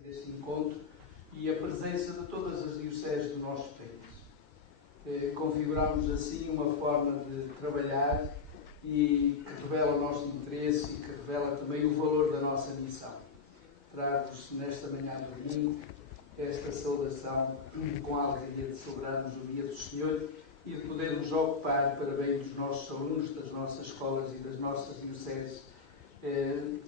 aqui deste encontro e a presença de todas as dioceses do nosso país. Configuramos assim uma forma de trabalhar e que revela o nosso interesse e que revela também o valor da nossa missão. Trago-vos nesta manhã do domingo esta saudação com a alegria de celebrarmos o Dia do Senhor e de podermos ocupar, para bem dos nossos alunos, das nossas escolas e das nossas dioceses,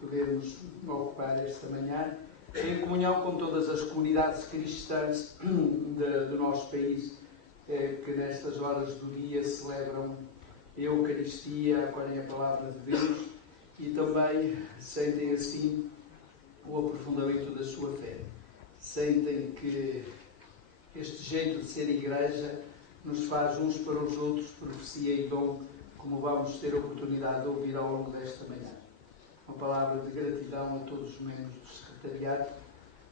podermos ocupar esta manhã em comunhão com todas as comunidades cristãs do nosso país, que nestas horas do dia celebram a Eucaristia, acolhem a Palavra de Deus e também sentem assim o aprofundamento da sua fé. Sentem que este jeito de ser igreja nos faz uns para os outros profecia e dom, como vamos ter a oportunidade de ouvir ao longo desta manhã. Uma palavra de gratidão a todos os membros do secretariado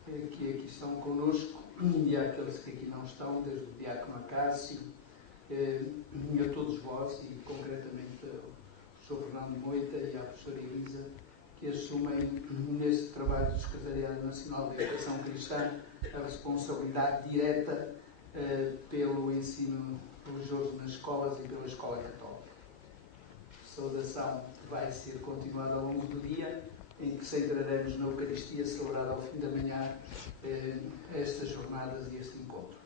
que aqui estão connosco e àqueles que aqui não estão, desde o diácono Acácio, e a todos vós, e concretamente ao Sr. Fernando Moita e à professora Elisa, que assumem neste trabalho do Secretariado Nacional de Educação Cristã a responsabilidade direta pelo ensino religioso nas escolas e pela Escola Católica. A saudação vai ser continuada ao longo do dia, em que centraremos na Eucaristia celebrada ao fim da manhã estas jornadas e este encontro.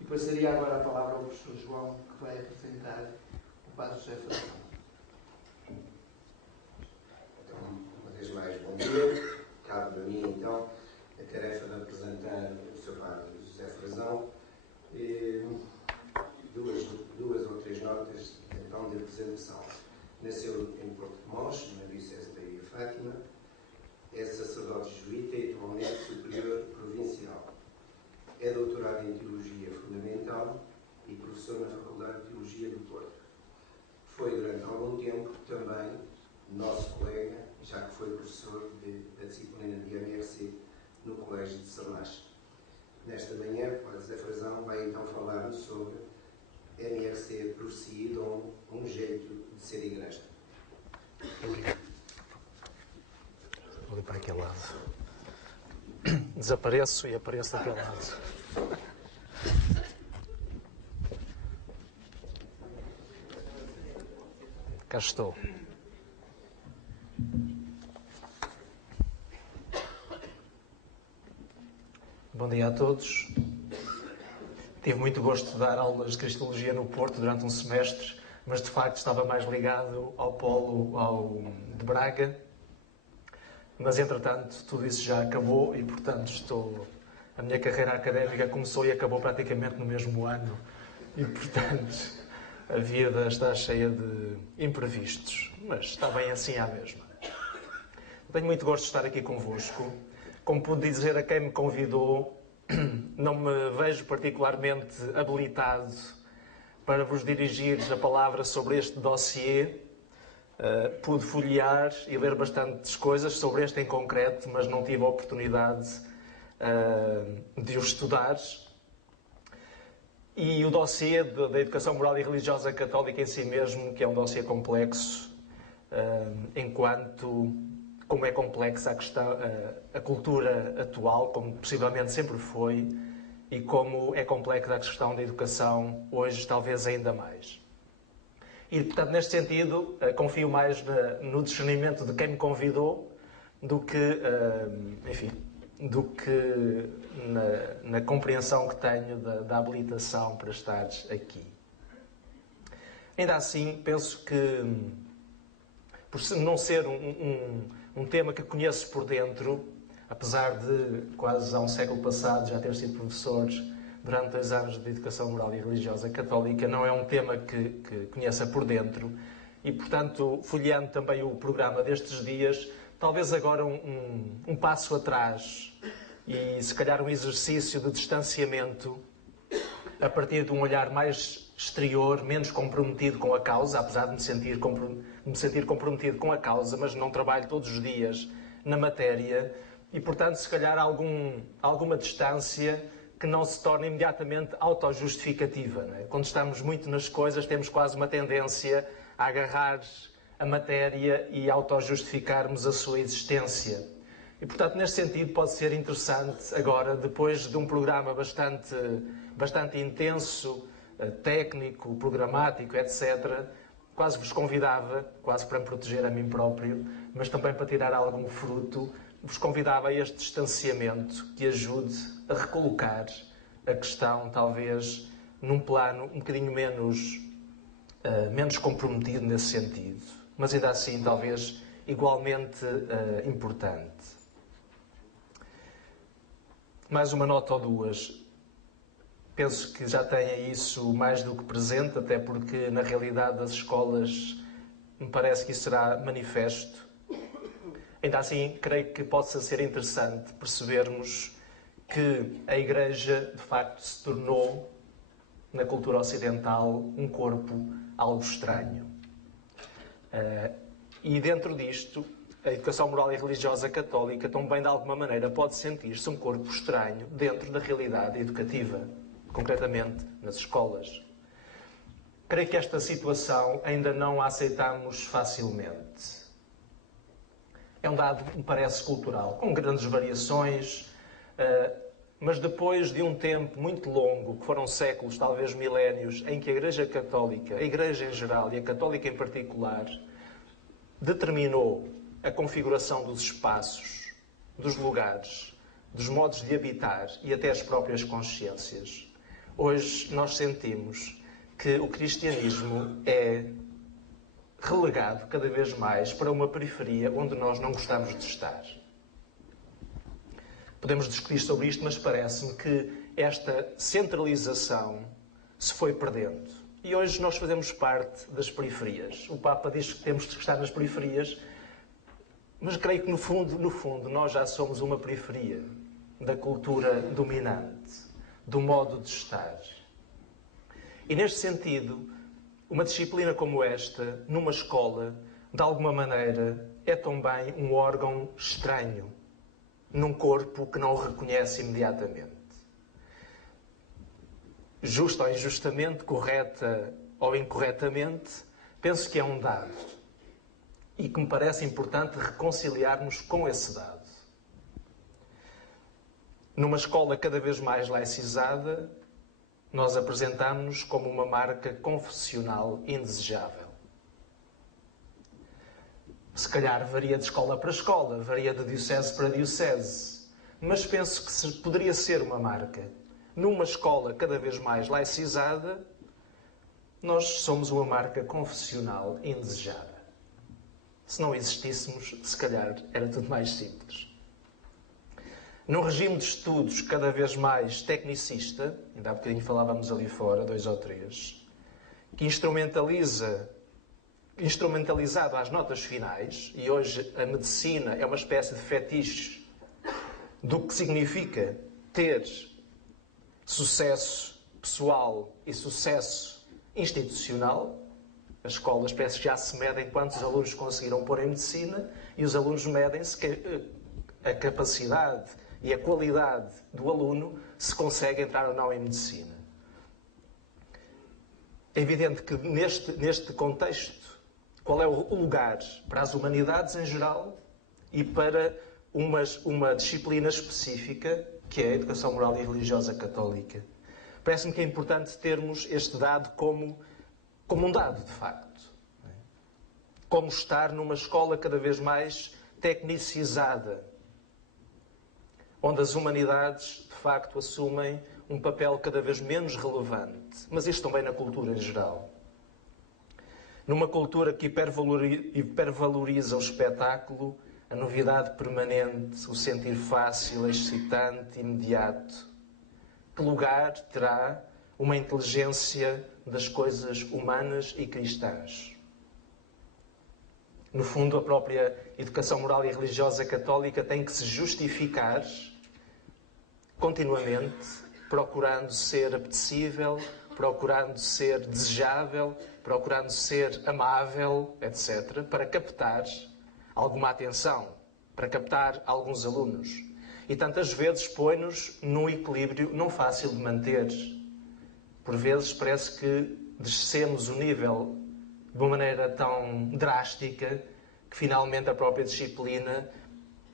E passaria agora a palavra ao professor João, que vai apresentar o Padre José Frazão. Então, uma vez mais, bom dia. Cabe a mim, então, a tarefa de apresentar o Sr. Padre José Frazão. Duas ou três notas, então, de apresentação. Nasceu em Porto de Mós, na Diocese da Ilha Fátima. É sacerdote jesuíta e atualmente superior provincial. É doutorado em Teologia Fundamental e professor na Faculdade de Teologia do Porto. Foi, durante algum tempo, também nosso colega, já que foi professor da disciplina de MRC no Colégio de Sarnache. Nesta manhã, o Padre José Frazão vai então falar-nos sobre MRC, Profecia e Dom, um jeito de ser igreja. Vou ali para aquele lado. Desapareço e apareço daquele lado. Cá estou. Bom dia a todos. Tive muito gosto de dar aulas de Cristologia no Porto durante um semestre, mas de facto estava mais ligado ao polo de Braga. Mas, entretanto, tudo isso já acabou e, portanto, a minha carreira académica começou e acabou praticamente no mesmo ano. E, portanto, a vida está cheia de imprevistos. Mas está bem assim à mesma. Tenho muito gosto de estar aqui convosco. Como pude dizer a quem me convidou, não me vejo particularmente habilitado para vos dirigir a palavra sobre este dossiê. Pude folhear e ler bastantes coisas sobre este em concreto, mas não tive a oportunidade de o estudar. E o dossiê da educação moral e religiosa católica em si mesmo, que é um dossiê complexo, como é complexa a questão, a cultura atual, como possivelmente sempre foi, e como é complexa a questão da educação hoje, talvez ainda mais. E, portanto, neste sentido, confio mais no discernimento de quem me convidou do que, na compreensão que tenho da habilitação para estar aqui. Ainda assim, penso que, por não ser um tema que conheço por dentro, apesar de quase há um século passado já ter sido professor durante 2 anos de Educação Moral e Religiosa Católica, não é um tema que conheça por dentro e, portanto, folheando também o programa destes dias, talvez agora um passo atrás e, se calhar, um exercício de distanciamento a partir de um olhar mais exterior, menos comprometido com a causa, apesar de me sentir comprometido com a causa, mas não trabalho todos os dias na matéria e, portanto, se calhar alguma distância que não se torna imediatamente autojustificativa. Não é? Quando estamos muito nas coisas, temos quase uma tendência a agarrar a matéria e autojustificarmos a sua existência. E, portanto, neste sentido, pode ser interessante agora, depois de um programa bastante intenso, técnico, programático, etc., quase vos convidava, quase para me proteger a mim próprio, mas também para tirar algum fruto, vos convidava a este distanciamento que ajude a recolocar a questão, talvez, num plano um bocadinho menos comprometido nesse sentido, mas ainda assim, talvez, igualmente importante. Mais uma nota ou duas. Penso que já tenha isso mais do que presente, até porque, na realidade das escolas, me parece que isso será manifesto. Ainda assim, creio que possa ser interessante percebermos que a Igreja, de facto, se tornou, na cultura ocidental, um corpo algo estranho. E dentro disto, a educação moral e religiosa católica também, de alguma maneira, pode sentir-se um corpo estranho dentro da realidade educativa, concretamente nas escolas. Creio que esta situação ainda não a aceitamos facilmente. É um dado, me parece, cultural, com grandes variações, mas depois de um tempo muito longo, que foram séculos, talvez milénios, em que a Igreja Católica, a Igreja em geral e a Católica em particular, determinou a configuração dos espaços, dos lugares, dos modos de habitar e até as próprias consciências. Hoje nós sentimos que o cristianismo é relegado cada vez mais para uma periferia onde nós não gostamos de estar. Podemos discutir sobre isto, mas parece-me que esta centralização se foi perdendo. E hoje nós fazemos parte das periferias. O Papa diz que temos de estar nas periferias, mas creio que no fundo, nós já somos uma periferia da cultura dominante, do modo de estar. E neste sentido, uma disciplina como esta, numa escola, de alguma maneira, é também um órgão estranho, num corpo que não o reconhece imediatamente. Justa ou injustamente, correta ou incorretamente, penso que é um dado. E que me parece importante reconciliarmos com esse dado. Numa escola cada vez mais laicizada, nós apresentamos-nos como uma marca confessional indesejável. Se calhar varia de escola para escola, varia de diocese para diocese, mas penso que poderia ser uma marca. Numa escola cada vez mais laicizada, nós somos uma marca confessional indesejada. Se não existíssemos, se calhar era tudo mais simples. Num regime de estudos cada vez mais tecnicista, ainda há bocadinho falávamos ali fora, 2 ou 3, que instrumentalizado às notas finais, e hoje a medicina é uma espécie de fetiche do que significa ter sucesso pessoal e sucesso institucional. As escolas parece que já se medem quantos alunos conseguiram pôr em medicina e os alunos medem-se a capacidade e a qualidade do aluno se consegue entrar ou não em medicina. É evidente que neste contexto, qual é o lugar para as humanidades em geral e para uma disciplina específica, que é a educação moral e religiosa católica? Parece-me que é importante termos este dado como um dado, de facto. Como estar numa escola cada vez mais tecnicizada, onde as humanidades, de facto, assumem um papel cada vez menos relevante. Mas isto também na cultura em geral. Numa cultura que hipervaloriza o espetáculo, a novidade permanente, o sentir fácil, excitante, imediato. Que lugar terá uma inteligência das coisas humanas e cristãs? No fundo, a própria educação moral e religiosa católica tem que se justificar continuamente, procurando ser apetecível, procurando ser desejável, procurando ser amável, etc., para captar alguma atenção, para captar alguns alunos. E tantas vezes põe-nos num equilíbrio não fácil de manter. Por vezes parece que descemos o nível de uma maneira tão drástica que finalmente a própria disciplina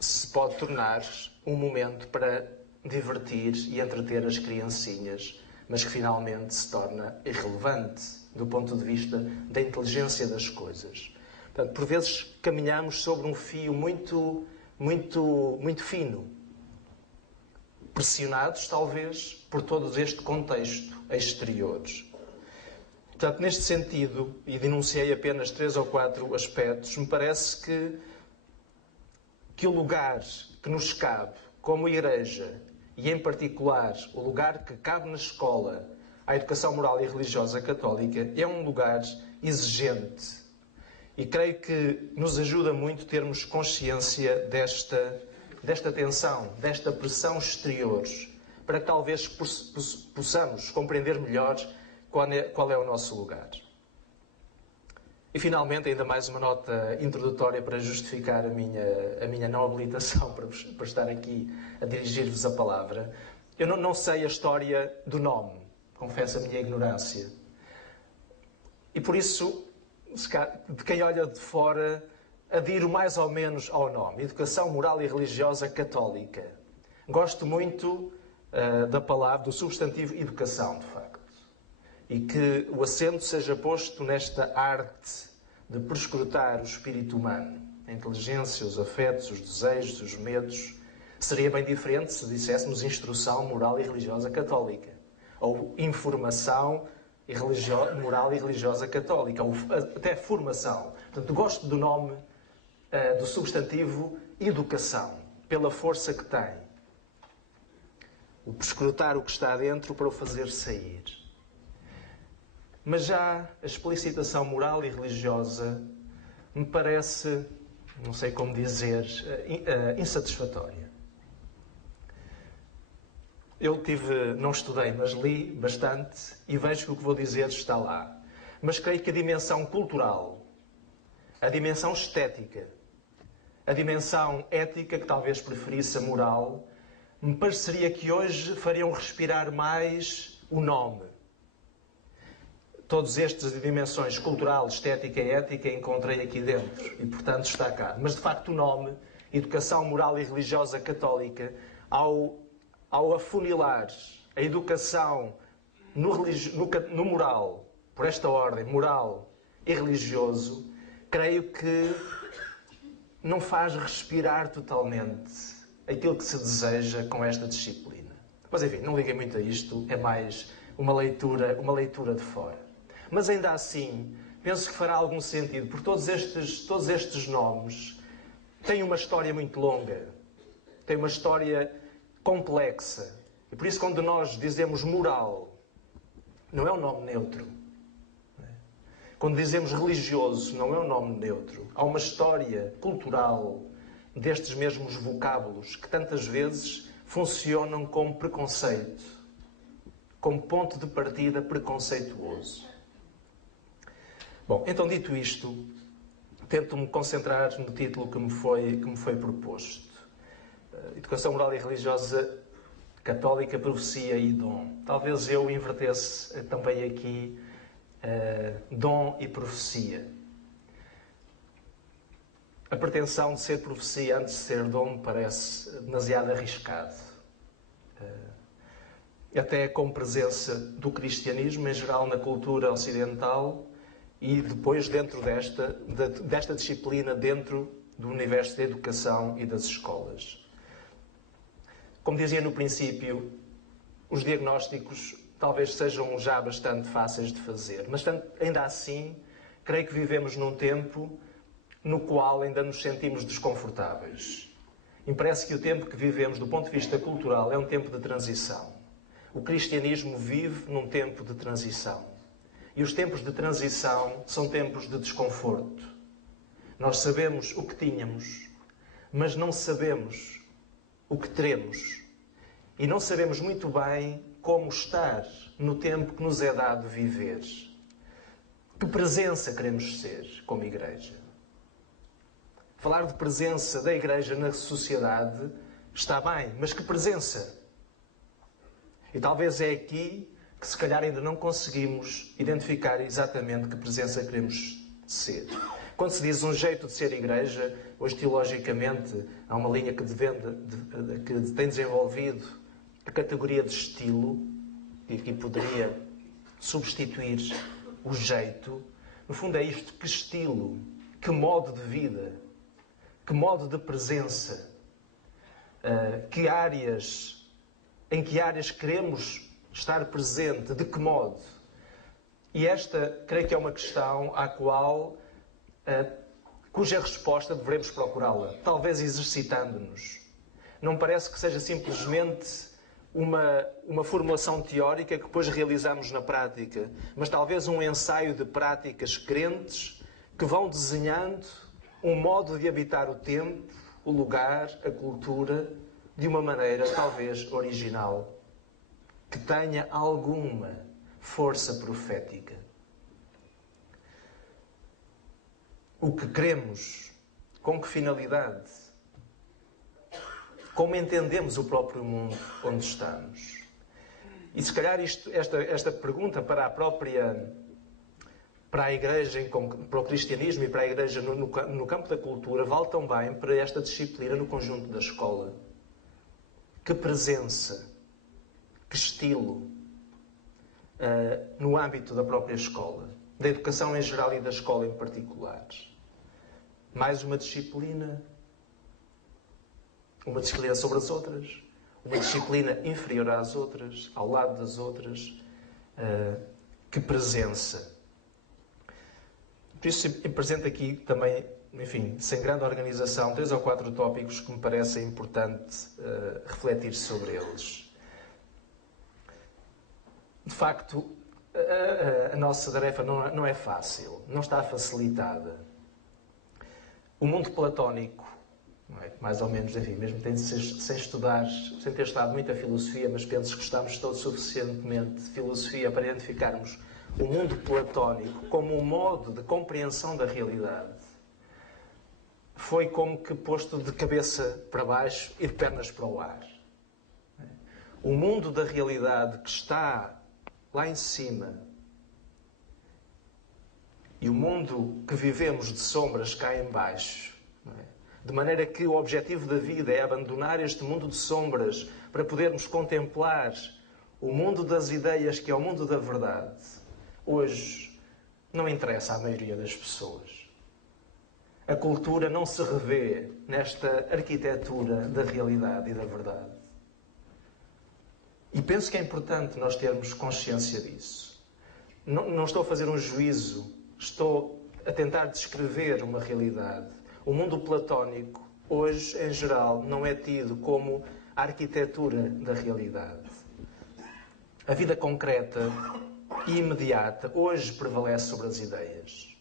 se pode tornar um momento para divertir e entreter as criancinhas, mas que finalmente se torna irrelevante do ponto de vista da inteligência das coisas. Portanto, por vezes caminhamos sobre um fio muito fino, pressionados, talvez, por todo este contexto exterior. Portanto, neste sentido, e denunciei apenas 3 ou 4 aspectos, me parece que o lugar que nos cabe como Igreja, e em particular o lugar que cabe na escola à educação moral e religiosa católica, é um lugar exigente. E creio que nos ajuda muito termos consciência desta tensão, desta pressão exterior, para que talvez possamos compreender melhor qual é o nosso lugar. E finalmente, ainda mais uma nota introdutória para justificar a minha não habilitação para estar aqui a dirigir-vos a palavra. Eu não sei a história do nome, confesso a minha ignorância. E por isso, de quem olha de fora, adiro mais ou menos ao nome. Educação Moral e Religiosa Católica. Gosto muito da palavra, do substantivo educação, de facto. E que o acento seja posto nesta arte de perscrutar o espírito humano, a inteligência, os afetos, os desejos, os medos. Seria bem diferente se disséssemos instrução moral e religiosa católica, ou informação moral e religiosa católica, ou até formação. Portanto, gosto do nome, do substantivo educação, pela força que tem. O perscrutar o que está dentro para o fazer sair. Mas já a explicitação moral e religiosa me parece, não sei como dizer, insatisfatória. Eu não estudei, mas li bastante e vejo que o que vou dizer está lá. Mas creio que a dimensão cultural, a dimensão estética, a dimensão ética, que talvez preferisse a moral, me pareceria que hoje fariam respirar mais o nome. Todos estes dimensões cultural, estética e ética encontrei aqui dentro e, portanto, está cá. Mas, de facto, o nome, Educação Moral e Religiosa Católica, ao afunilar a educação no moral, por esta ordem, moral e religioso, creio que não faz respirar totalmente aquilo que se deseja com esta disciplina. Mas, enfim, não liguem muito a isto, é mais uma leitura de fora. Mas ainda assim, penso que fará algum sentido, porque todos estes nomes têm uma história muito longa, têm uma história complexa. E por isso, quando nós dizemos moral, não é um nome neutro. Quando dizemos religioso, não é um nome neutro. Há uma história cultural destes mesmos vocábulos que tantas vezes funcionam como preconceito, como ponto de partida preconceituoso. Bom, então dito isto, tento-me concentrar no título que me foi proposto. Educação Moral e Religiosa Católica, Profecia e Dom. Talvez eu invertesse também aqui dom e profecia. A pretensão de ser profecia antes de ser dom me parece demasiado arriscado. Até com presença do cristianismo em geral na cultura ocidental e depois dentro desta disciplina, dentro do universo da educação e das escolas. Como dizia no princípio, os diagnósticos talvez sejam já bastante fáceis de fazer, mas ainda assim, creio que vivemos num tempo no qual ainda nos sentimos desconfortáveis. E parece que o tempo que vivemos, do ponto de vista cultural, é um tempo de transição. O cristianismo vive num tempo de transição. E os tempos de transição são tempos de desconforto. Nós sabemos o que tínhamos, mas não sabemos o que teremos. E não sabemos muito bem como estar no tempo que nos é dado viver. Que presença queremos ser como Igreja? Falar de presença da Igreja na sociedade está bem, mas que presença? E talvez é aqui que se calhar ainda não conseguimos identificar exatamente que presença queremos ser. Quando se diz um jeito de ser igreja, hoje teologicamente há uma linha que tem desenvolvido a categoria de estilo, e aqui poderia substituir o jeito. No fundo é isto: que estilo, que modo de vida, que modo de presença, em que áreas queremos estar presente, de que modo. E esta, creio que é uma questão à qual, cuja resposta devemos procurá-la, talvez exercitando-nos. Não parece que seja simplesmente uma formulação teórica que depois realizamos na prática, mas talvez um ensaio de práticas crentes que vão desenhando um modo de habitar o tempo, o lugar, a cultura, de uma maneira talvez original, que tenha alguma força profética. O que queremos, com que finalidade, como entendemos o próprio mundo onde estamos. E se calhar esta pergunta para a Igreja, para o cristianismo e para a Igreja no campo da cultura, vale também para esta disciplina no conjunto da escola. Que presença, que estilo, no âmbito da própria escola, da educação em geral e da escola em particular. Mais uma disciplina sobre as outras, uma disciplina inferior às outras, ao lado das outras. Que presença. Por isso, apresento aqui também, enfim, sem grande organização, 3 ou 4 tópicos que me parecem importante refletir sobre eles. De facto, a nossa tarefa não é fácil, não está facilitada. O mundo platónico, não é? Mais ou menos, enfim, mesmo sem ter estudado muita filosofia, mas penso que gostamos todos suficientemente de filosofia para identificarmos o mundo platónico como um modo de compreensão da realidade. Foi como que posto de cabeça para baixo e de pernas para o ar. O mundo da realidade que está lá em cima e o mundo que vivemos de sombras cá em baixo. Não é? De maneira que o objetivo da vida é abandonar este mundo de sombras para podermos contemplar o mundo das ideias, que é o mundo da verdade. Hoje não interessa à maioria das pessoas. A cultura não se revê nesta arquitetura da realidade e da verdade. E penso que é importante nós termos consciência disso. Não estou a fazer um juízo, estou a tentar descrever uma realidade. O mundo platónico, hoje, em geral, não é tido como a arquitetura da realidade. A vida concreta e imediata, hoje, prevalece sobre as ideias.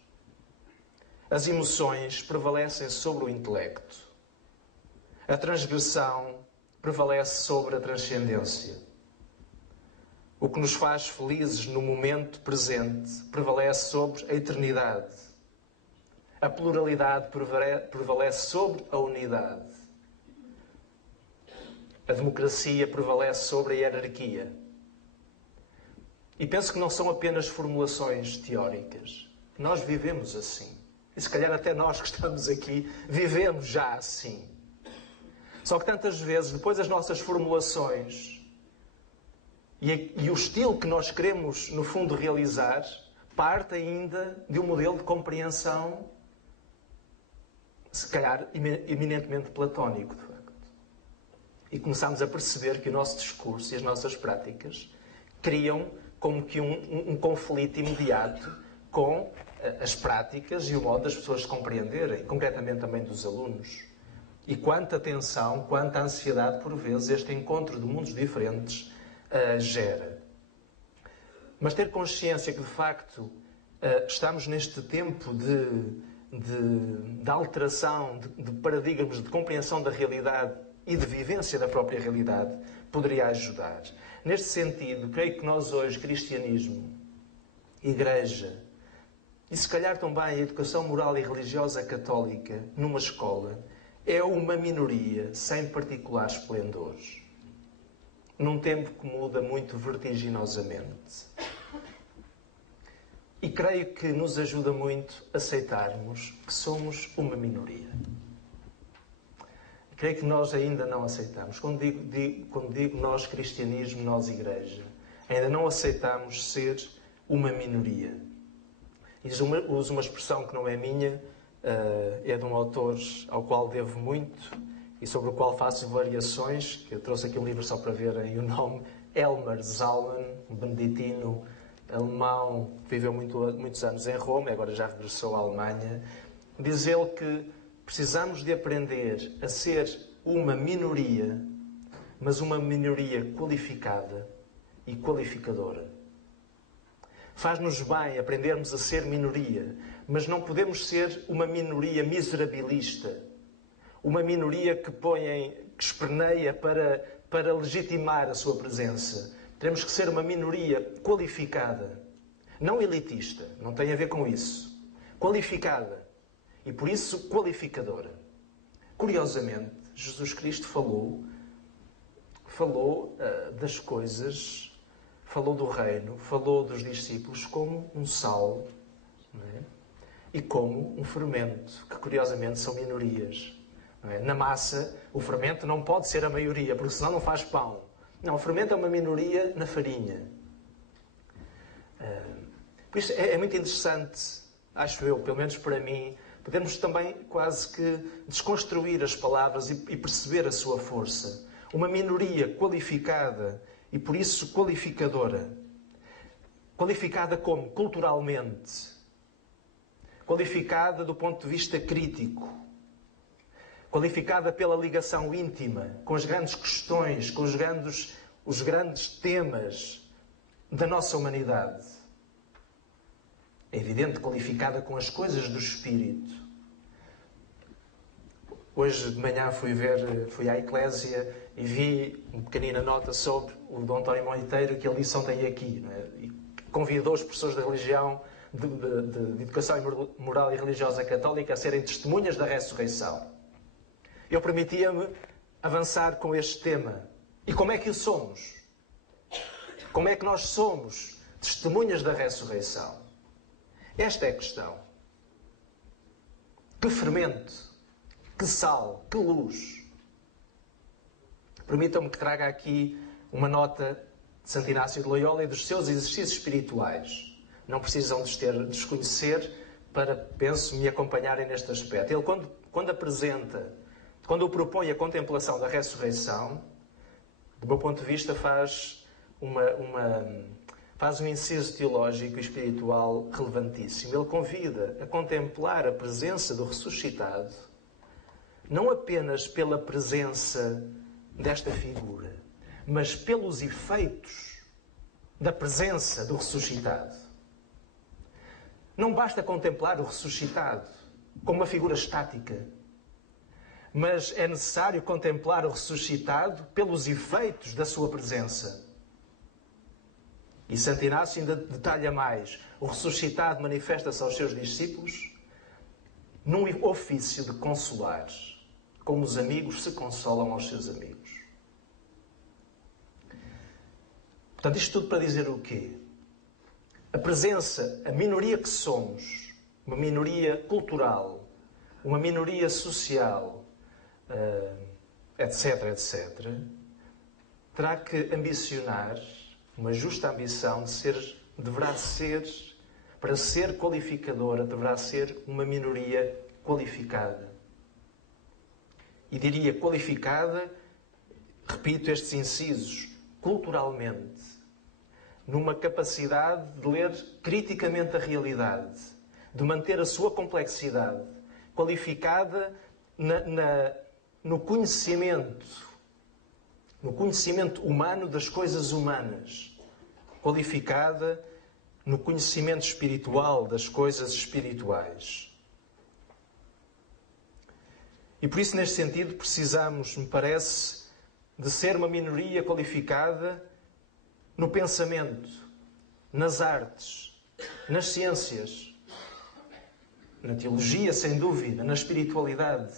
As emoções prevalecem sobre o intelecto. A transgressão prevalece sobre a transcendência. O que nos faz felizes no momento presente prevalece sobre a eternidade. A pluralidade prevalece sobre a unidade. A democracia prevalece sobre a hierarquia. E penso que não são apenas formulações teóricas. Nós vivemos assim. E se calhar até nós que estamos aqui vivemos já assim. Só que tantas vezes, depois as nossas formulações e o estilo que nós queremos, no fundo, realizar, parte ainda de um modelo de compreensão, se calhar, eminentemente platónico, de facto. E começamos a perceber que o nosso discurso e as nossas práticas criam como que um conflito imediato com as práticas e o modo das pessoas se compreenderem, concretamente também dos alunos. E quanta tensão, quanta ansiedade, por vezes, este encontro de mundos diferentes gera. Mas ter consciência que, de facto, estamos neste tempo de alteração, de paradigmas, de compreensão da realidade e de vivência da própria realidade, poderia ajudar. Neste sentido, creio que nós hoje, cristianismo, igreja, e se calhar também a educação moral e religiosa católica numa escola, é uma minoria sem particular esplendor. Num tempo que muda muito vertiginosamente. E creio que nos ajuda muito a aceitarmos que somos uma minoria. Creio que nós ainda não aceitamos. Quando digo nós, cristianismo, nós, igreja, ainda não aceitamos ser uma minoria. Uso uma expressão que não é minha, é de um autor ao qual devo muito e sobre o qual faço variações, que eu trouxe aqui um livro só para verem o nome, Elmar Zalman, um beneditino alemão que viveu muitos anos em Roma e agora já regressou à Alemanha. Diz ele que precisamos de aprender a ser uma minoria, mas uma minoria qualificada e qualificadora. Faz-nos bem aprendermos a ser minoria, mas não podemos ser uma minoria miserabilista, uma minoria que esperneia para legitimar a sua presença. Temos que ser uma minoria qualificada, não elitista, não tem a ver com isso. Qualificada e, por isso, qualificadora. Curiosamente, Jesus Cristo falou das coisas, falou do reino, falou dos discípulos como um sal, não é? E como um fermento, que curiosamente são minorias. Não é? Na massa, o fermento não pode ser a maioria, porque senão não faz pão. Não, o fermento é uma minoria na farinha. Por isso é muito interessante, acho eu, pelo menos para mim, podemos também quase que desconstruir as palavras e perceber a sua força. Uma minoria qualificada e, por isso, qualificadora. Qualificada como? Culturalmente. Qualificada do ponto de vista crítico. Qualificada pela ligação íntima com as grandes questões, com os grandes temas da nossa humanidade. É evidente, qualificada com as coisas do Espírito. Hoje de manhã fui à Eclésia e vi uma pequenina nota sobre o Dom António Monteiro, que a lição tem aqui. Não é? E convidou os professores de religião, de educação moral e religiosa católica a serem testemunhas da ressurreição. Eu permitia-me avançar com este tema. E como é que o somos? Como é que nós somos testemunhas da ressurreição? Esta é a questão. Que fermento, que sal, que luz. Permitam-me que traga aqui uma nota de Santo Inácio de Loyola e dos seus exercícios espirituais. Não precisam de os conhecer para, penso, me acompanharem neste aspecto. Ele, quando propõe a contemplação da ressurreição, do meu ponto de vista, faz um inciso teológico e espiritual relevantíssimo. Ele convida a contemplar a presença do ressuscitado, não apenas pela presença desta figura, mas pelos efeitos da presença do ressuscitado. Não basta contemplar o ressuscitado como uma figura estática, mas é necessário contemplar o ressuscitado pelos efeitos da sua presença. E Santo Inácio ainda detalha mais. O ressuscitado manifesta-se aos seus discípulos num ofício de consolar, como os amigos se consolam aos seus amigos. Portanto, isto tudo para dizer o quê? A presença, a minoria que somos, uma minoria cultural, uma minoria social, etc., etc., terá que ambicionar uma justa ambição para ser qualificadora, deverá ser uma minoria qualificada. E diria qualificada, repito estes incisos, culturalmente, numa capacidade de ler criticamente a realidade, de manter a sua complexidade, qualificada no conhecimento humano das coisas humanas, qualificada no conhecimento espiritual das coisas espirituais. E por isso, neste sentido, precisamos, me parece, de ser uma minoria qualificada no pensamento, nas artes, nas ciências, na teologia, sem dúvida, na espiritualidade.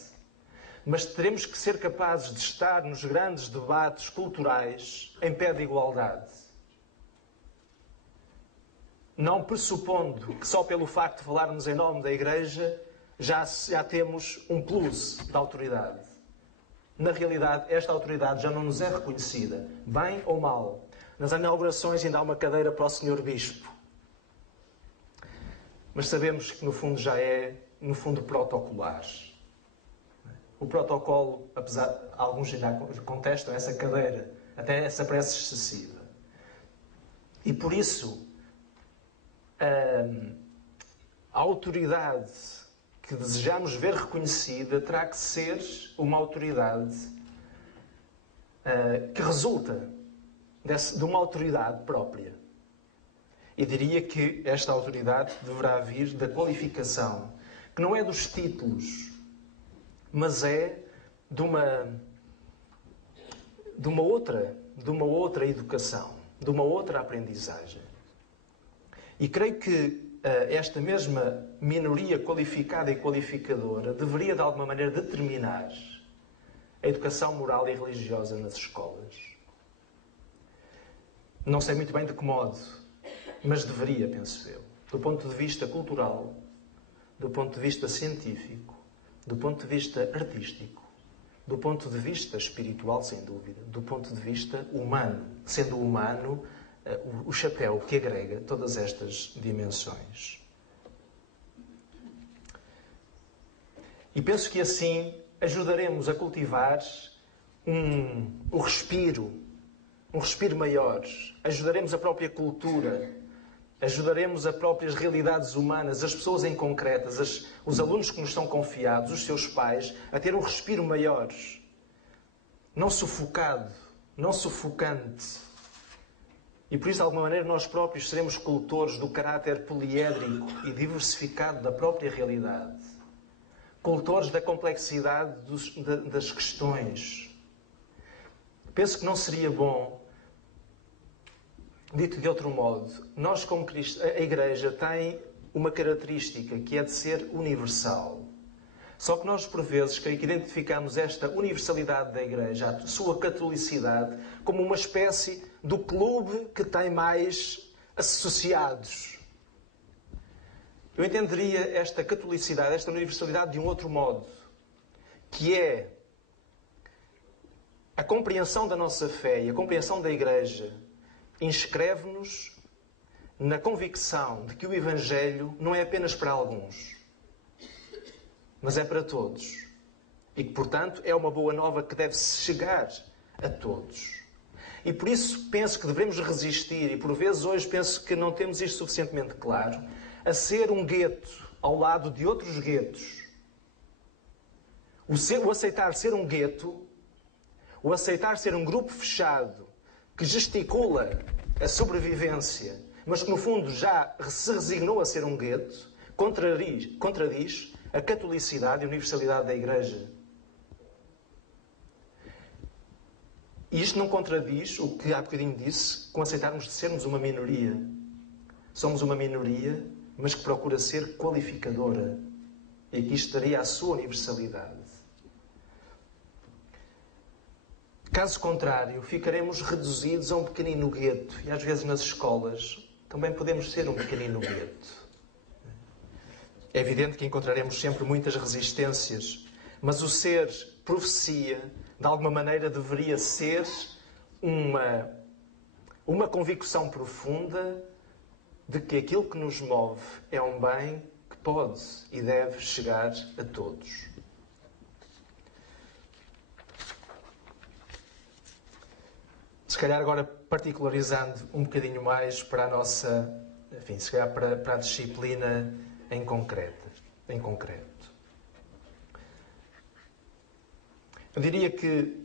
Mas teremos que ser capazes de estar nos grandes debates culturais em pé de igualdade. não pressupondo que só pelo facto de falarmos em nome da Igreja já temos um plus de autoridade. Na realidade, esta autoridade já não nos é reconhecida, bem ou mal. Nas inaugurações ainda há uma cadeira para o Senhor Bispo. Mas sabemos que no fundo já é, protocolar. O protocolo, apesar de alguns ainda contestam essa cadeira, até essa parece excessiva. E por isso, a autoridade que desejamos ver reconhecida terá que ser uma autoridade que resulta de uma autoridade própria. E diria que esta autoridade deverá vir da qualificação, que não é dos títulos, mas é de uma outra educação, de uma outra aprendizagem. E creio que esta mesma minoria qualificada e qualificadora deveria, de alguma maneira, determinar a educação moral e religiosa nas escolas. Não sei muito bem de que modo, mas deveria, penso eu. Do ponto de vista cultural, do ponto de vista científico, do ponto de vista artístico, do ponto de vista espiritual, sem dúvida, do ponto de vista humano, sendo humano o chapéu que agrega todas estas dimensões. E penso que assim ajudaremos a cultivar um respiro maior, ajudaremos a própria cultura, ajudaremos as próprias realidades humanas, as pessoas em concretas, os alunos que nos são confiados, os seus pais, a ter um respiro maior, não sufocado, não sufocante. E por isso, de alguma maneira, nós próprios seremos cultores do caráter poliédrico e diversificado da própria realidade. Cultores da complexidade das questões. Penso que não seria bom, dito de outro modo, nós como a Igreja tem uma característica que é de ser universal. Só que nós, por vezes, creio que identificamos esta universalidade da Igreja, a sua catolicidade, como uma espécie do clube que tem mais associados. Eu entenderia esta catolicidade, esta universalidade de um outro modo, que é a compreensão da nossa fé e a compreensão da Igreja inscreve-nos na convicção de que o Evangelho não é apenas para alguns, mas é para todos. E que, portanto, é uma boa nova que deve chegar a todos. E por isso penso que devemos resistir, e por vezes hoje penso que não temos isto suficientemente claro, a ser um gueto ao lado de outros guetos. O aceitar ser um gueto, o aceitar ser um grupo fechado, que gesticula a sobrevivência, mas que no fundo já se resignou a ser um gueto, contradiz a catolicidade e a universalidade da Igreja. E isto não contradiz o que há bocadinho disse com aceitarmos de sermos uma minoria. Somos uma minoria, mas que procura ser qualificadora. E aqui estaria a sua universalidade. Caso contrário, ficaremos reduzidos a um pequenino gueto. E às vezes nas escolas também podemos ser um pequenino gueto. É evidente que encontraremos sempre muitas resistências, mas o ser profecia, de alguma maneira, deveria ser uma convicção profunda de que aquilo que nos move é um bem que pode e deve chegar a todos. Se calhar agora particularizando um bocadinho mais para a nossa, enfim, se calhar para a disciplina em concreto. Eu diria que,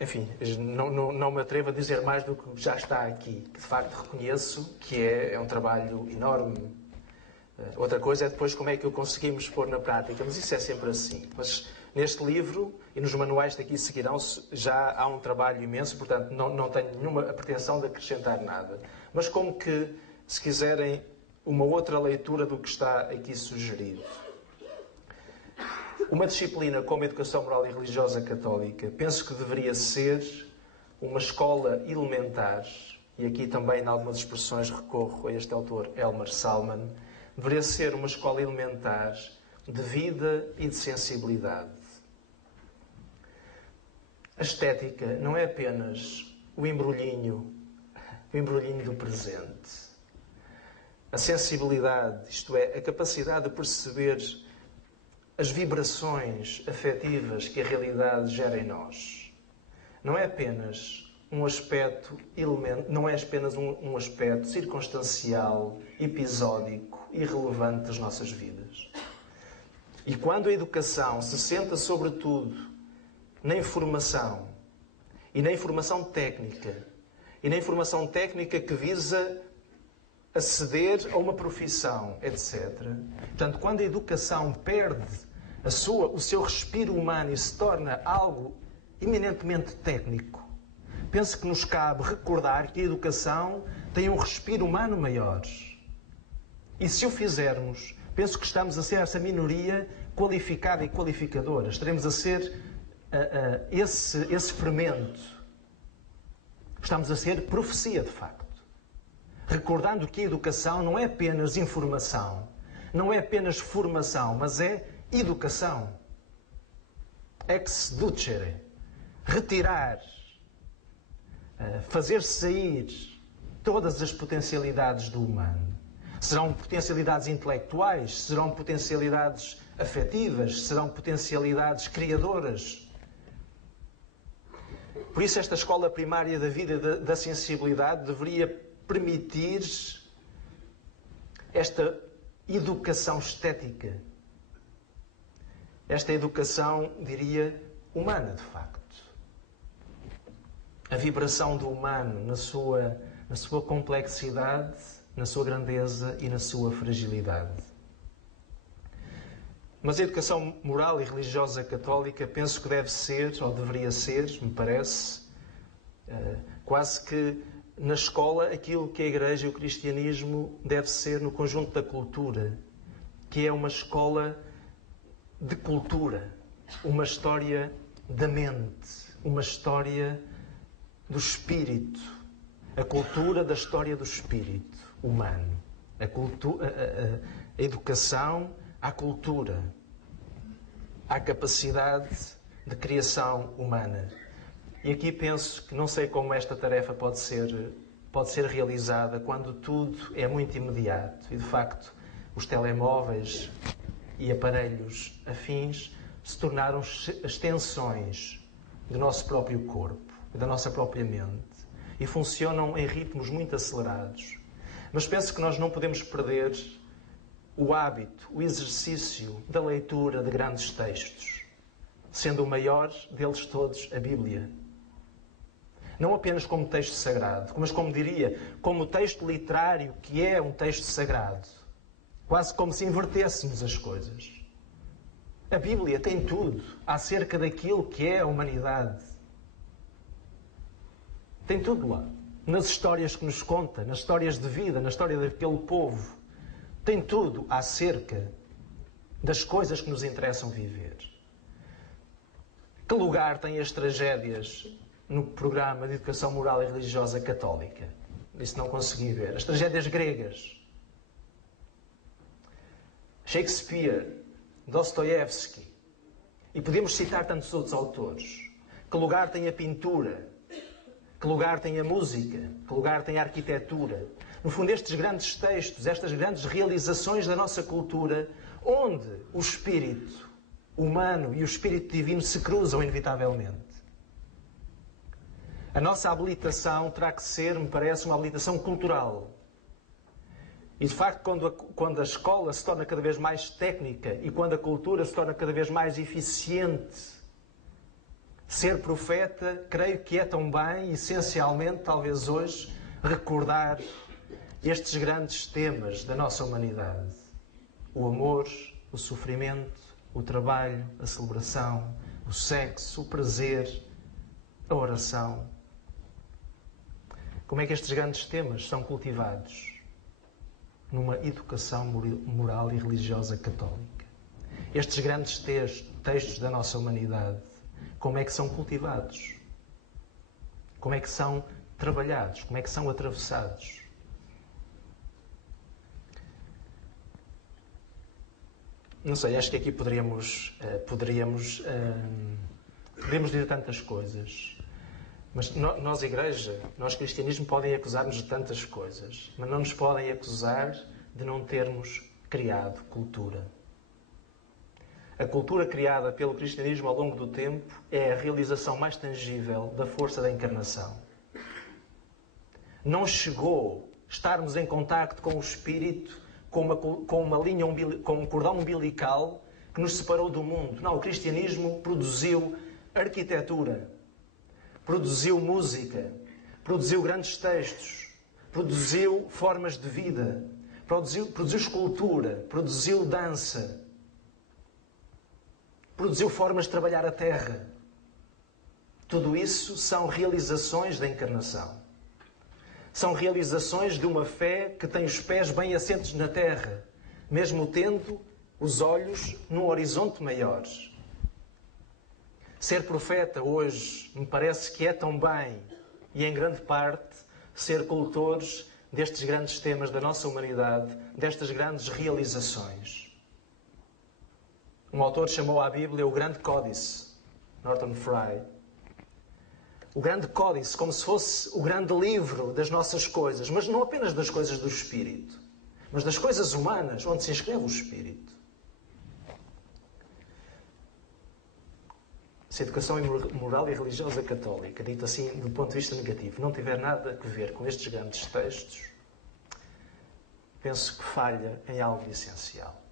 enfim, não me atrevo a dizer mais do que já está aqui, que de facto reconheço que é um trabalho enorme. Outra coisa é depois como é que o conseguimos pôr na prática, mas isso é sempre assim. Mas neste livro e nos manuais daqui seguirão já há um trabalho imenso, portanto não tenho nenhuma pretensão de acrescentar nada. Mas como que, se quiserem, uma outra leitura do que está aqui sugerido. Uma disciplina como a Educação Moral e Religiosa Católica, penso que deveria ser uma escola elementar e aqui também em algumas expressões recorro a este autor Elmer Salman, deveria ser uma escola elementar de vida e de sensibilidade. A estética não é apenas o embrulhinho do presente. A sensibilidade, isto é, a capacidade de perceber as vibrações afetivas que a realidade gera em nós, não é apenas um aspecto circunstancial, episódico, irrelevante das nossas vidas. E quando a educação se senta sobretudo na informação, e na informação técnica, que visa aceder a uma profissão, etc. Portanto, quando a educação perde o seu respiro humano e se torna algo eminentemente técnico, penso que nos cabe recordar que a educação tem um respiro humano maior. E se o fizermos, penso que estamos a ser essa minoria qualificada e qualificadora. Estaremos a ser esse fermento. Estamos a ser profecia, de facto. Recordando que a educação não é apenas informação, não é apenas formação, mas é educação. Ex ducere. Retirar, fazer sair todas as potencialidades do humano. Serão potencialidades intelectuais, serão potencialidades afetivas, serão potencialidades criadoras. Por isso, esta escola primária da vida e da sensibilidade deveria permitir esta educação estética. Esta educação, diria, humana, de facto. A vibração do humano na sua complexidade, na sua grandeza e na sua fragilidade. Mas a educação moral e religiosa católica penso que deve ser, ou deveria ser, me parece, quase que na escola aquilo que a Igreja e o cristianismo deve ser no conjunto da cultura, que é uma escola de cultura, uma história da mente, uma história do espírito, a cultura da história do espírito humano, a educação à cultura, à capacidade de criação humana. E aqui penso que não sei como esta tarefa pode ser realizada quando tudo é muito imediato e, de facto, os telemóveis e aparelhos afins se tornaram extensões do nosso próprio corpo, da nossa própria mente, e funcionam em ritmos muito acelerados. Mas penso que nós não podemos perder o hábito, o exercício da leitura de grandes textos, sendo o maior deles todos a Bíblia. Não apenas como texto sagrado, mas como diria, como texto literário que é um texto sagrado. Quase como se invertêssemos as coisas. A Bíblia tem tudo acerca daquilo que é a humanidade. Tem tudo lá. Nas histórias que nos conta, nas histórias de vida, na história daquele povo. Tem tudo acerca das coisas que nos interessam viver. Que lugar têm as tragédias no programa de educação moral e religiosa católica? Isso não consegui ver. As tragédias gregas. Shakespeare, Dostoiévski. E podemos citar tantos outros autores. Que lugar tem a pintura? Que lugar tem a música? Que lugar tem a arquitetura? No fundo, estes grandes textos, estas grandes realizações da nossa cultura, onde o espírito humano e o espírito divino se cruzam inevitavelmente. A nossa habilitação terá que ser, me parece, uma habilitação cultural. E, de facto, quando a escola se torna cada vez mais técnica e quando a cultura se torna cada vez mais eficiente, ser profeta, creio que é também, essencialmente, talvez hoje, recordar estes grandes temas da nossa humanidade. O amor, o sofrimento, o trabalho, a celebração, o sexo, o prazer, a oração. Como é que estes grandes temas são cultivados numa educação moral e religiosa católica? Estes grandes textos da nossa humanidade, como é que são cultivados? Como é que são trabalhados, como é que são atravessados. Não sei, acho que aqui poderíamos dizer tantas coisas. Mas nós, Igreja, nós, cristianismo, podem acusar-nos de tantas coisas, mas não nos podem acusar de não termos criado cultura. A cultura criada pelo cristianismo ao longo do tempo é a realização mais tangível da força da encarnação. Não chegou estarmos em contacto com o Espírito com um cordão umbilical que nos separou do mundo. Não, o cristianismo produziu arquitetura, produziu música, produziu grandes textos, produziu formas de vida, produziu escultura, produziu dança, produziu formas de trabalhar a terra. Tudo isso são realizações da encarnação. São realizações de uma fé que tem os pés bem assentos na terra, mesmo tendo os olhos num horizonte maior. Ser profeta hoje me parece que é também, e em grande parte, ser cultores destes grandes temas da nossa humanidade, destas grandes realizações. Um autor chamou à Bíblia o Grande Códice, Norton Fry. O grande códice, como se fosse o grande livro das nossas coisas, mas não apenas das coisas do Espírito, mas das coisas humanas, onde se inscreve o Espírito. Se a educação moral e religiosa católica, dito assim do ponto de vista negativo, não tiver nada a ver com estes grandes textos, penso que falha em algo essencial.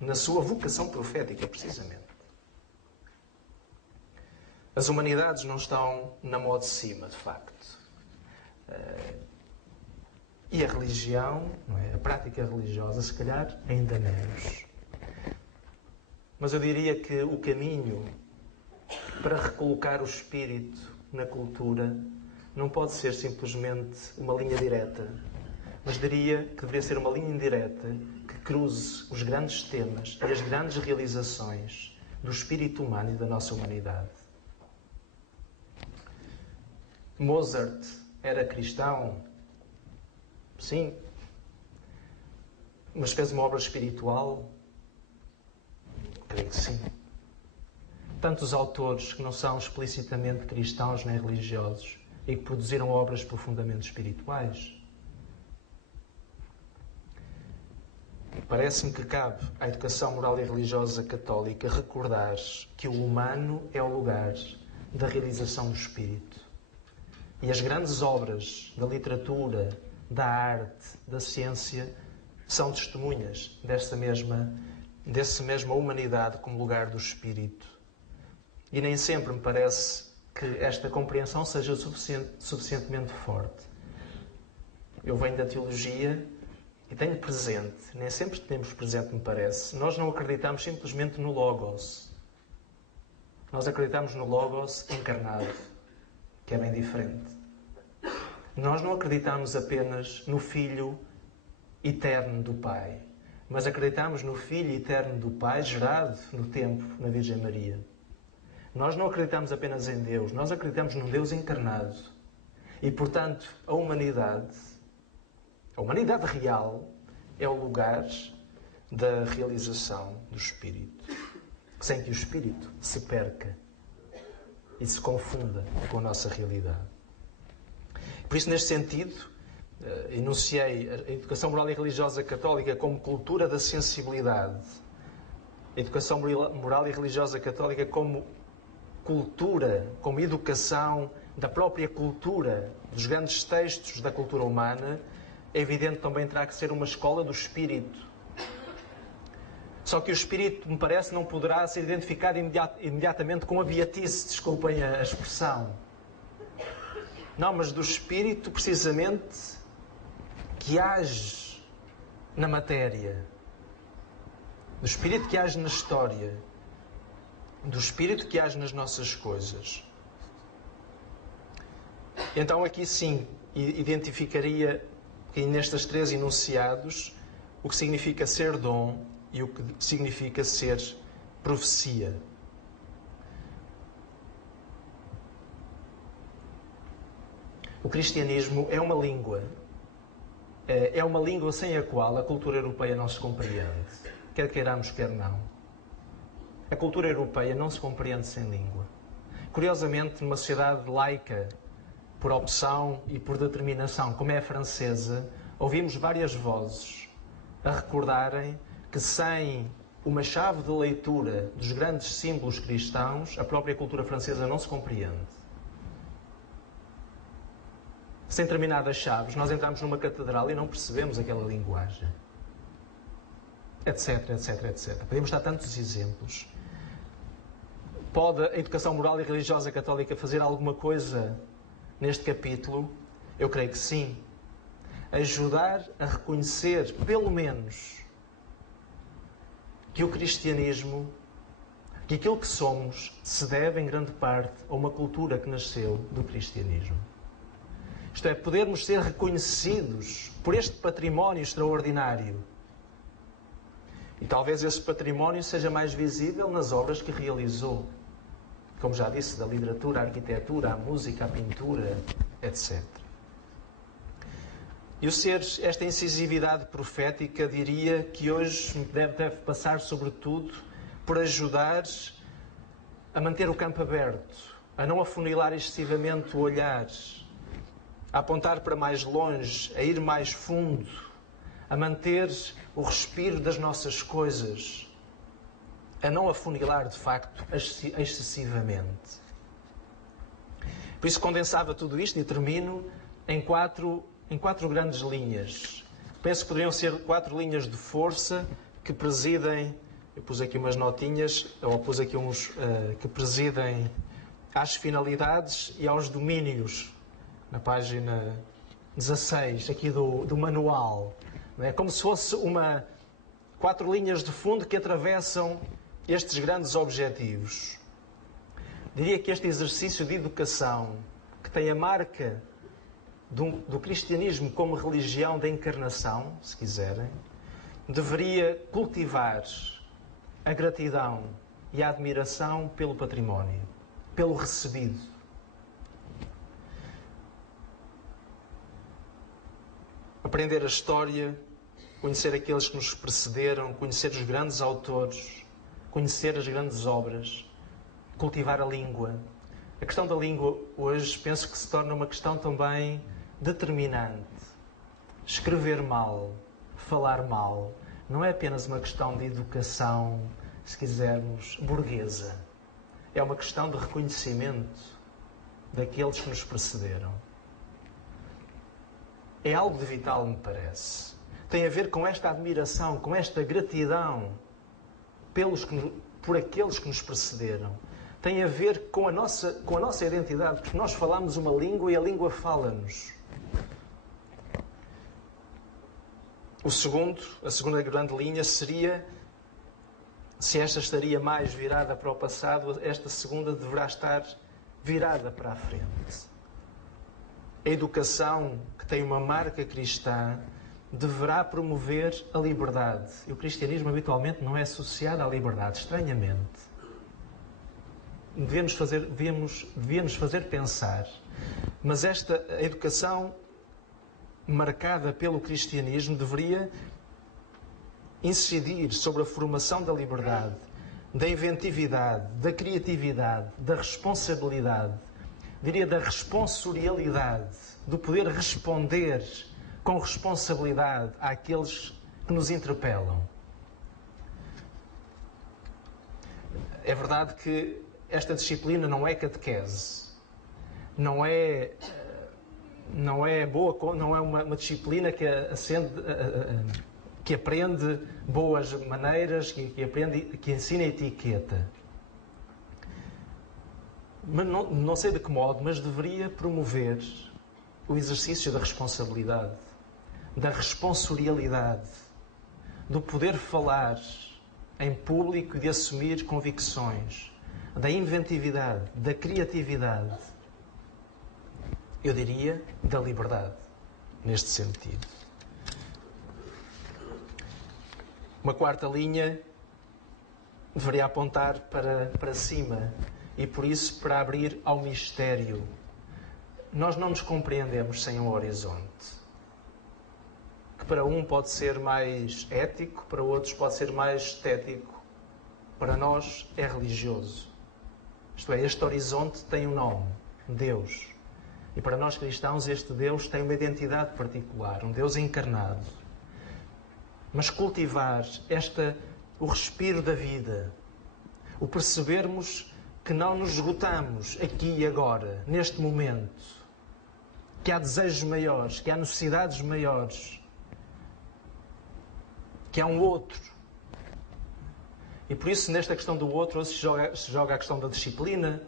Na sua vocação profética, precisamente. As humanidades não estão na mão de cima, de facto. E a religião, não é? A prática religiosa, se calhar, ainda menos. Mas eu diria que o caminho para recolocar o espírito na cultura não pode ser simplesmente uma linha direta, mas diria que deveria ser uma linha indireta que cruze os grandes temas e as grandes realizações do espírito humano e da nossa humanidade. Mozart era cristão? Sim. Mas fez uma obra espiritual? Creio que sim. Tantos autores que não são explicitamente cristãos nem religiosos e que produziram obras profundamente espirituais. Parece-me que cabe à educação moral e religiosa católica recordar que o humano é o lugar da realização do espírito. E as grandes obras da literatura, da arte, da ciência, são testemunhas dessa mesma humanidade como lugar do espírito. E nem sempre me parece que esta compreensão seja suficientemente forte. Eu venho da teologia e tenho presente, nem sempre temos presente, me parece, nós não acreditamos simplesmente no Logos. Nós acreditamos no Logos encarnado, que é bem diferente. Nós não acreditamos apenas no Filho eterno do Pai, mas acreditamos no Filho eterno do Pai, gerado no tempo na Virgem Maria. Nós não acreditamos apenas em Deus, nós acreditamos num Deus encarnado. E, portanto, a humanidade real, é o lugar da realização do Espírito, sem que o Espírito se perca e se confunda com a nossa realidade. Por isso, neste sentido, enunciei a educação moral e religiosa católica como cultura da sensibilidade, a educação moral e religiosa católica como cultura, como educação da própria cultura, dos grandes textos da cultura humana. É evidente que também terá que ser uma escola do espírito. Só que o espírito, me parece, não poderá ser identificado imediatamente com a beatice, desculpem a expressão. Não, mas do espírito, precisamente, que age na matéria. Do espírito que age na história. Do espírito que age nas nossas coisas. Então aqui sim, identificaria nestes três enunciados o que significa ser dom e o que significa ser profecia. O cristianismo é uma língua. É uma língua sem a qual a cultura europeia não se compreende. Quer queiramos, quer não. A cultura europeia não se compreende sem língua. Curiosamente, numa sociedade laica, por opção e por determinação, como é a francesa, ouvimos várias vozes a recordarem que sem uma chave de leitura dos grandes símbolos cristãos, a própria cultura francesa não se compreende. Sem determinadas chaves, nós entramos numa catedral e não percebemos aquela linguagem. Etc, etc, etc. Podemos dar tantos exemplos. Pode a educação moral e religiosa católica fazer alguma coisa neste capítulo? Eu creio que sim. Ajudar a reconhecer, pelo menos, que o cristianismo, que aquilo que somos, se deve em grande parte a uma cultura que nasceu do cristianismo. Isto é, podermos ser reconhecidos por este património extraordinário. E talvez esse património seja mais visível nas obras que realizou. Como já disse, da literatura, à arquitetura, à música, à pintura, etc. E o ser, esta incisividade profética, diria que hoje deve passar, sobretudo, por ajudar a manter o campo aberto, a não afunilar excessivamente o olhar, a apontar para mais longe, a ir mais fundo, a manter o respiro das nossas coisas, a não afunilar, de facto, excessivamente. Por isso condensava tudo isto e termino em quatro grandes linhas. Penso que poderiam ser 4 linhas de força que presidem, eu pus aqui umas notinhas, ou pus aqui uns que presidem às finalidades e aos domínios, na página 16, aqui do manual. É como se fosse 4 linhas de fundo que atravessam estes grandes objetivos. Diria que este exercício de educação, que tem a marca do cristianismo como religião da encarnação, se quiserem, deveria cultivar a gratidão e a admiração pelo património, pelo recebido. Aprender a história, conhecer aqueles que nos precederam, conhecer os grandes autores, conhecer as grandes obras, cultivar a língua. A questão da língua hoje penso que se torna uma questão também determinante. Escrever mal, falar mal, não é apenas uma questão de educação, se quisermos, burguesa. É uma questão de reconhecimento daqueles que nos precederam. É algo de vital, me parece. Tem a ver com esta admiração, com esta gratidão por aqueles que nos precederam. Tem a ver com a nossa identidade, porque nós falamos uma língua e a língua fala-nos. A segunda grande linha seria, se esta estaria mais virada para o passado, esta segunda deverá estar virada para a frente. A educação, que tem uma marca cristã, deverá promover a liberdade. E o cristianismo habitualmente não é associado à liberdade, estranhamente. Devia-nos fazer pensar. Mas esta educação marcada pelo cristianismo deveria incidir sobre a formação da liberdade, da inventividade, da criatividade, da responsabilidade, diria da responsorialidade, do poder responder com responsabilidade àqueles que nos interpelam. É verdade que esta disciplina não é catequese, não é uma disciplina que aprende boas maneiras, que ensina etiqueta. Mas não sei de que modo, mas deveria promover o exercício da responsabilidade, da responsorialidade, do poder falar em público e de assumir convicções, da inventividade, da criatividade, eu diria da liberdade, neste sentido. Uma quarta linha deveria apontar para cima e, por isso, para abrir ao mistério. nós não nos compreendemos sem um horizonte. Que para um pode ser mais ético, para outros pode ser mais estético. Para nós é religioso. Isto é, este horizonte tem um nome, Deus. E para nós cristãos este Deus tem uma identidade particular, um Deus encarnado. Mas cultivar o respiro da vida, o percebermos que não nos esgotamos aqui e agora, neste momento, que há desejos maiores, que há necessidades maiores, que há um outro. E por isso, nesta questão do outro, se joga a questão da disciplina,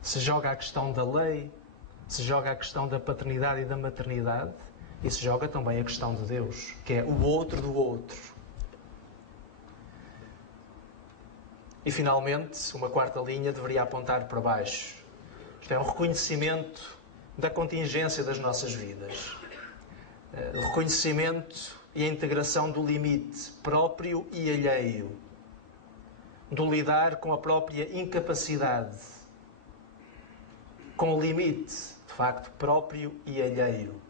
se joga a questão da lei, se joga a questão da paternidade e da maternidade, e se joga também a questão de Deus, que é o outro do outro. E, finalmente, uma quarta linha deveria apontar para baixo. Isto é um reconhecimento da contingência das nossas vidas. O reconhecimento e a integração do limite próprio e alheio. Do lidar com a própria incapacidade. Com o limite, de facto, próprio e alheio.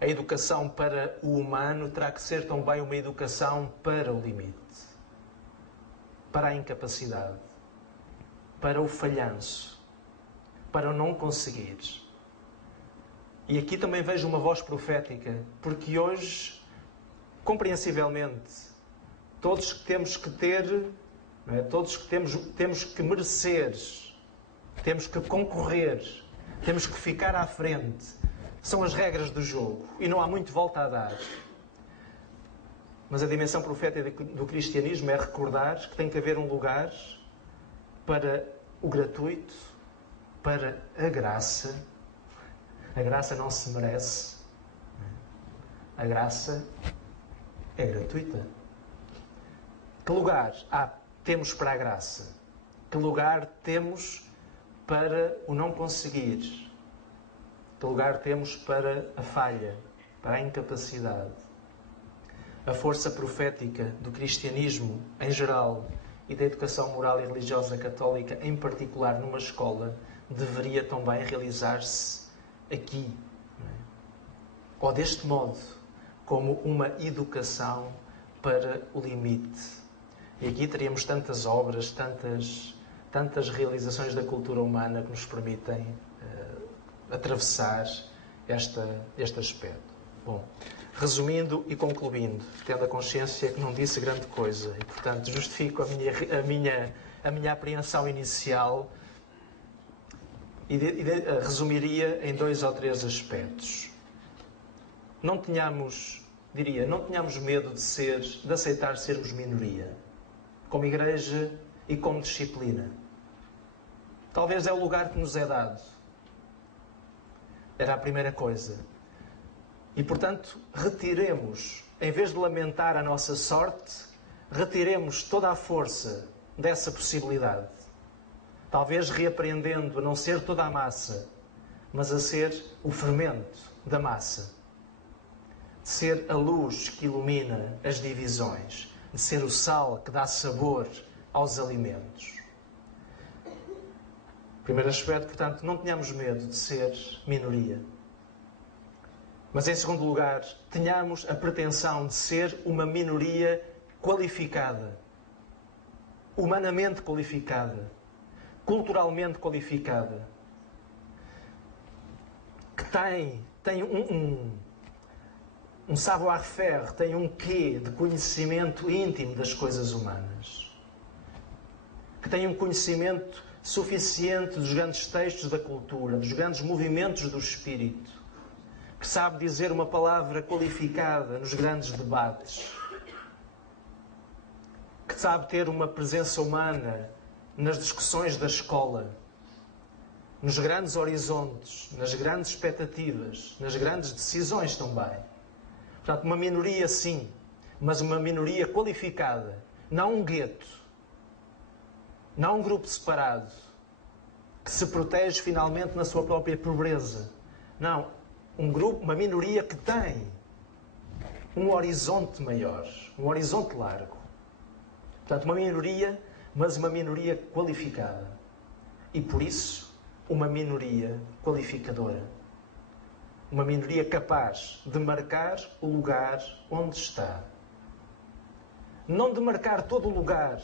A educação para o humano terá que ser também uma educação para o limite. Para a incapacidade. Para o falhanço. Para o não conseguir. E aqui também vejo uma voz profética, porque hoje, compreensivelmente, todos que temos que ter, não é? Todos que temos que merecer, temos que concorrer, temos que ficar à frente. São as regras do jogo e não há muito volta a dar. Mas a dimensão profética do cristianismo é recordar que tem que haver um lugar para o gratuito, para a graça. A graça não se merece. A graça é gratuita. Que lugar temos para a graça? Que lugar temos para o não conseguir? Que lugar temos para a falha, para a incapacidade? A força profética do cristianismo em geral e da educação moral e religiosa católica em particular numa escola deveria também realizar-se aqui, não é? Ou deste modo, como uma educação para o limite. E aqui teríamos tantas obras, tantas realizações da cultura humana que nos permitem atravessar este aspecto. Bom, resumindo e concluindo, tendo a consciência que não disse grande coisa e, portanto, justifico a minha apreensão inicial e resumiria em 2 ou 3 aspectos. Não tenhamos medo de aceitar sermos minoria, como igreja e como disciplina. Talvez é o lugar que nos é dado. Era a primeira coisa. E, portanto, retiremos, em vez de lamentar a nossa sorte, retiremos toda a força dessa possibilidade. Talvez reaprendendo a não ser toda a massa, mas a ser o fermento da massa. De ser a luz que ilumina as divisões. De ser o sal que dá sabor aos alimentos. Primeiro aspecto, portanto, não tenhamos medo de ser minoria. Mas, em segundo lugar, tenhamos a pretensão de ser uma minoria qualificada. Humanamente qualificada. Culturalmente qualificada. Que tem um savoir-faire, tem um quê de conhecimento íntimo das coisas humanas. Que tem um conhecimento suficiente dos grandes textos da cultura, dos grandes movimentos do espírito, que sabe dizer uma palavra qualificada nos grandes debates, que sabe ter uma presença humana nas discussões da escola, nos grandes horizontes, nas grandes expectativas, nas grandes decisões também. Portanto, uma minoria sim, mas uma minoria qualificada, não um gueto. Não um grupo separado, que se protege finalmente na sua própria pobreza. Não, uma minoria que tem um horizonte maior, um horizonte largo. Portanto, uma minoria, mas uma minoria qualificada. E por isso, uma minoria qualificadora. Uma minoria capaz de marcar o lugar onde está. Não de marcar todo o lugar.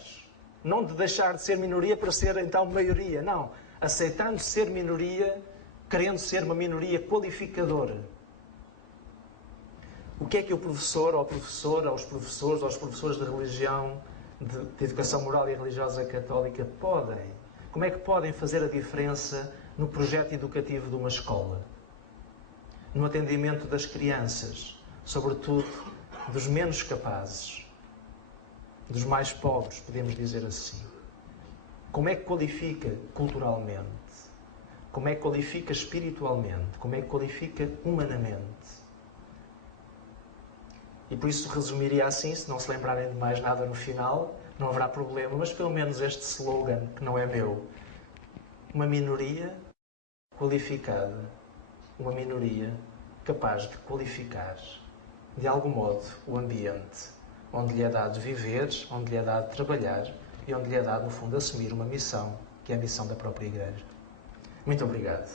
Não de deixar de ser minoria para ser então maioria. Não. Aceitando ser minoria, querendo ser uma minoria qualificadora. O que é que o professor ou a professora, aos professores de religião, de educação moral e religiosa católica podem? Como é que podem fazer a diferença no projeto educativo de uma escola? No atendimento das crianças, sobretudo dos menos capazes, dos mais pobres, podemos dizer assim. Como é que qualifica culturalmente? Como é que qualifica espiritualmente? Como é que qualifica humanamente? E por isso resumiria assim, se não se lembrarem de mais nada no final, não haverá problema, mas pelo menos este slogan, que não é meu. Uma minoria qualificada, uma minoria capaz de qualificar, de algum modo, o ambiente onde lhe é dado viver, onde lhe é dado trabalhar e onde lhe é dado, no fundo, assumir uma missão, que é a missão da própria Igreja. Muito obrigado.